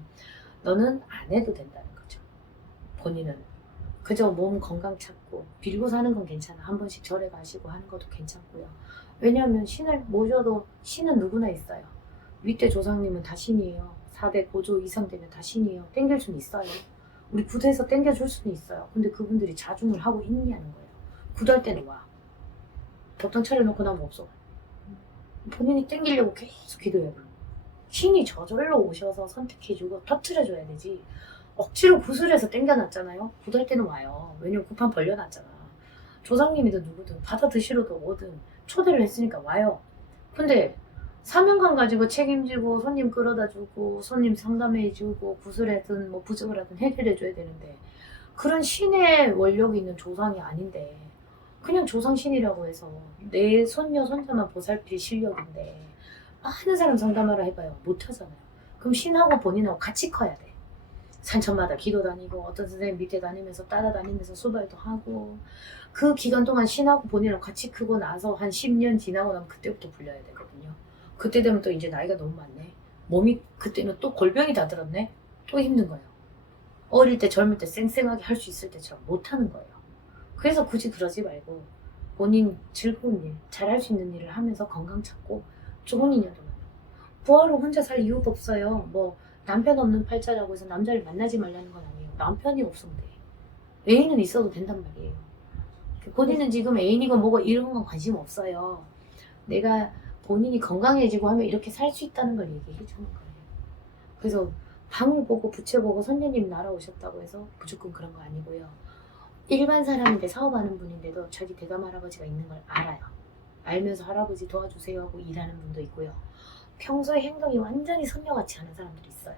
너는 안 해도 된다는 거죠. 본인은 그저 몸 건강 찾고 빌고 사는 건 괜찮아. 한 번씩 절에 가시고 하는 것도 괜찮고요. 왜냐하면 신을 모셔도 신은 누구나 있어요. 윗대 조상님은 다 신이에요. 4대 고조 이상 되면 다 신이에요. 땡길 수는 있어요. 우리 구대에서 땡겨줄 수는 있어요. 근데 그분들이 자중을 하고 있냐는 거예요. 구달 때는 와. 법당 차려놓고 나면 없어. 본인이 땡기려고 계속 기도해야 돼요. 신이 저절로 오셔서 선택해주고 터트려줘야 되지. 억지로 구슬해서 땡겨놨잖아요. 구달 때는 와요. 왜냐면 구판 벌려놨잖아. 조상님이든 누구든 받아 드시러도 오든 초대를 했으니까 와요. 근데 사명감 가지고 책임지고 손님 끌어다주고 손님 상담해주고 구슬하든 뭐 부적을 하든 해결해줘야 되는데 그런 신의 원력이 있는 조상이 아닌데 그냥 조상신이라고 해서 내 손녀 손자만 보살필 실력인데 많은 사람 상담하라 해봐요. 못하잖아요. 그럼 신하고 본인하고 같이 커야 돼. 산천마다 기도 다니고 어떤 선생님 밑에 다니면서 따라다니면서 수발도 하고 그 기간 동안 신하고 본인하고 같이 크고 나서 한 10년 지나고 나면 그때부터 불려야 되거든요. 그때 되면 또 이제 나이가 너무 많네. 몸이 그때는 또 골병이 다 들었네. 또 힘든 거예요. 어릴 때 젊을 때 쌩쌩하게 할 수 있을 때처럼 못하는 거예요. 그래서 굳이 그러지 말고 본인 즐거운 일, 잘할 수 있는 일을 하면서 건강 찾고 좋은 인연도 만나고 부하로 혼자 살 이유가 없어요. 뭐 남편 없는 팔자라고 해서 남자를 만나지 말라는 건 아니에요. 남편이 없으면 돼. 애인은 있어도 된단 말이에요. 본인은 지금 애인이고 뭐고 이런 건 관심 없어요. 내가 본인이 건강해지고 하면 이렇게 살 수 있다는 걸 얘기해 주는 거예요. 그래서 방을 보고 부채 보고 선녀님 날아오셨다고 해서 무조건 그런 거 아니고요. 일반 사람인데 사업하는 분인데도 자기 대감 할아버지가 있는 걸 알아요. 알면서 할아버지 도와주세요 하고 일하는 분도 있고요. 평소에 행동이 완전히 선녀같이 하는 사람들이 있어요.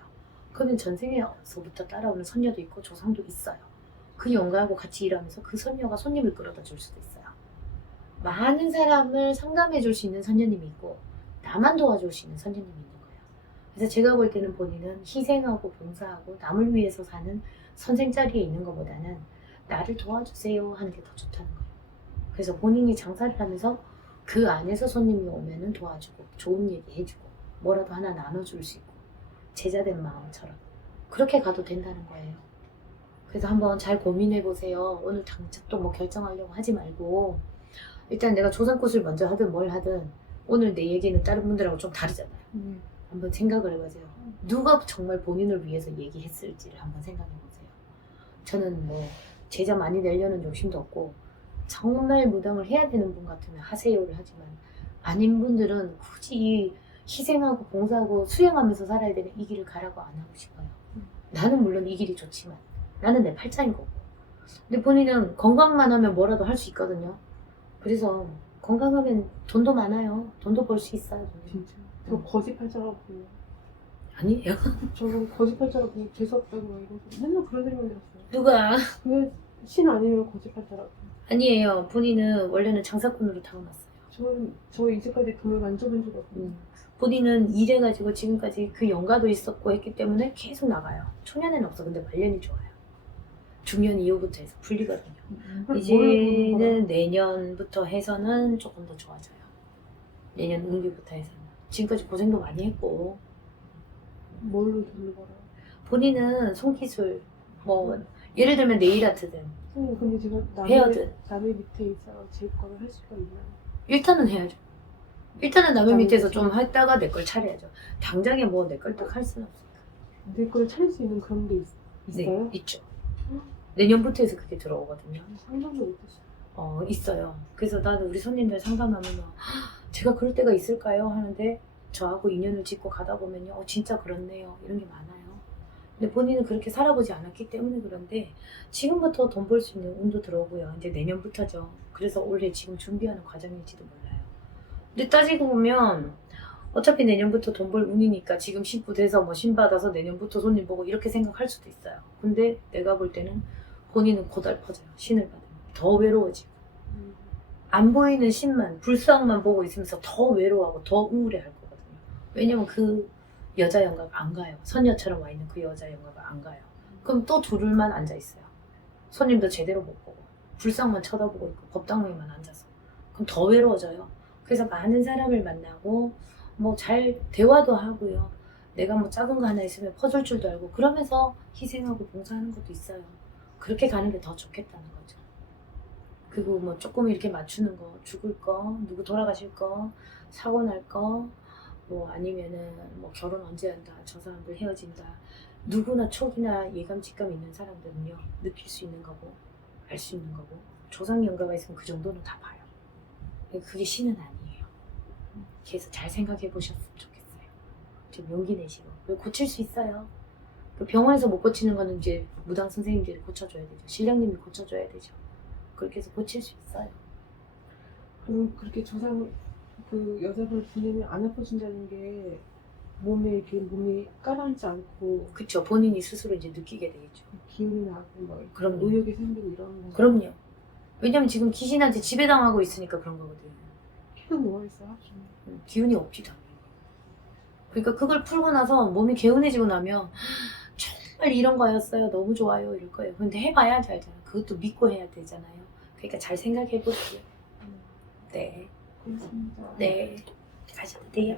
그러면 전생에서부터 따라오는 선녀도 있고 조상도 있어요. 그 영가하고 같이 일하면서 그 선녀가 손님을 끌어다 줄 수도 있어요. 많은 사람을 상담해 줄 수 있는 선녀님이 있고 나만 도와줄 수 있는 선녀님이 있는 거예요. 그래서 제가 볼 때는 본인은 희생하고 봉사하고 남을 위해서 사는 선생 자리에 있는 것보다는 나를 도와주세요 하는 게 더 좋다는 거예요. 그래서 본인이 장사를 하면서 그 안에서 손님이 오면은 도와주고 좋은 얘기 해주고 뭐라도 하나 나눠줄 수 있고 제자된 마음처럼 그렇게 가도 된다는 거예요. 그래서 한번 잘 고민해 보세요. 오늘 당장 또 뭐 결정하려고 하지 말고 일단 내가 조상굿을 먼저 하든 뭘 하든 오늘 내 얘기는 다른 분들하고 좀 다르잖아요. 한번 생각을 해보세요. 누가 정말 본인을 위해서 얘기했을지를 한번 생각해 보세요. 저는 뭐 제자 많이 내려는 욕심도 없고 정말 무당을 해야 되는 분 같으면 하세요를 하지만 아닌 분들은 굳이 희생하고 봉사하고 수행하면서 살아야 되는 이 길을 가라고 안 하고 싶어요. 나는 물론 이 길이 좋지만 나는 내 팔자인 거고 근데 본인은 건강만 하면 뭐라도 할 수 있거든요. 그래서 건강하면 돈도 많아요. 돈도 벌 수 있어요. 진짜. 저 거짓팔자라고 보여요. 아니에요. 저는 거짓팔자라고 보여. 재수없다고 막 이러고 맨날 그런 소리만 들었어요. 누가? 왜 신 아니면 거짓팔자라고. 아니에요. 본인은 원래는 장사꾼으로 타고났어요. 저 이제까지 돈을 만져본 적 없어요. 본인은 일해가지고 지금까지 그 영가도 있었고 했기 때문에 계속 나가요. 초년에는 없어. 근데 말년이 좋아요. 중년 이후부터 해서 풀리거든요. 뭘 이제는 내년부터 해서는 조금 더 좋아져요. 내년 운기부터 해서는. 지금까지 고생도 많이 했고 뭘로 돈을 벌어요? 본인은 손기술 뭐 예를 들면 네일 아트든 선생님 근데 제가 헤어든 남의 밑에 있어 제 거를 할 수가 있나요? 일단은 해야죠. 일단은 남의 남의 밑에서 밑에. 좀 했다가 내 걸 차려야죠. 당장에 뭐 내 걸 딱 할 수는 없으니까. 내 거를 차릴 수 있는 그런 게 있어요? 네, 있죠. 내년부터 해서 그게 들어오거든요. 상상도 못했어요. 있어요. 그래서 나는 우리 손님들 상담하면 제가 그럴 때가 있을까요? 하는데 저하고 인연을 짓고 가다 보면요. 진짜 그렇네요. 이런 게 많아요. 근데 본인은 그렇게 살아보지 않았기 때문에 그런데 지금부터 돈 벌 수 있는 운도 들어오고요. 이제 내년부터죠. 그래서 올해 지금 준비하는 과정일지도 몰라요. 근데 따지고 보면 어차피 내년부터 돈 벌 운이니까 지금 신부돼서 뭐 신 받아서 내년부터 손님 보고 이렇게 생각할 수도 있어요. 근데 내가 볼 때는 본인은 고달퍼져요. 신을 받으면. 더 외로워지고. 안 보이는 신만, 불상만 보고 있으면서 더 외로워하고 더 우울해할 거거든요. 왜냐면 그 여자 영가가 안 가요. 선녀처럼 와 있는 그 여자 영가가 안 가요. 그럼 또 둘만 앉아 있어요. 손님도 제대로 못 보고 불상만 쳐다보고 있고 법당위만 앉아서. 그럼 더 외로워져요. 그래서 많은 사람을 만나고 뭐 잘 대화도 하고요. 내가 뭐 작은 거 하나 있으면 퍼줄 줄도 알고 그러면서 희생하고 봉사하는 것도 있어요. 그렇게 가는 게 더 좋겠다는 거죠. 그리고 뭐 조금 이렇게 맞추는 거, 죽을 거, 누구 돌아가실 거, 사고 날 거, 뭐 아니면은 뭐 결혼 언제 한다, 저 사람들 헤어진다. 누구나 촉이나 예감, 직감 있는 사람들은요, 느낄 수 있는 거고, 알 수 있는 거고, 조상 연가가 있으면 그 정도는 다 봐요. 그게 신은 아니에요. 그래서 잘 생각해 보셨으면 좋겠어요. 좀 용기 내시고. 그리고 고칠 수 있어요. 그 병원에서 못 고치는 거는 이제 무당 선생님들이 고쳐줘야 되죠. 신령님이 고쳐줘야 되죠. 그렇게 해서 고칠 수 있어요. 그럼 그렇게 조상 그 여자분을 보내면 안 아파진다는 게 몸이 가라앉지 않고 그쵸. 본인이 스스로 이제 느끼게 되겠죠. 기운이 나고 뭐 그럼요. 의욕이 생기고 이런 거. 그럼요. 왜냐면 지금 귀신한테 지배당하고 있으니까 그런 거거든. 계속 누워있어요. 기운이 없지, 당연히. 그러니까 그걸 풀고 나서 몸이 개운해지고 나면 정말 이런 거였어요. 너무 좋아요. 이럴 거예요. 근데 해봐야지 알잖아. 그것도 믿고 해야 되잖아요. 그러니까 잘 생각해 보세요. 네. 고맙습니다. 네. 가셔도 돼요.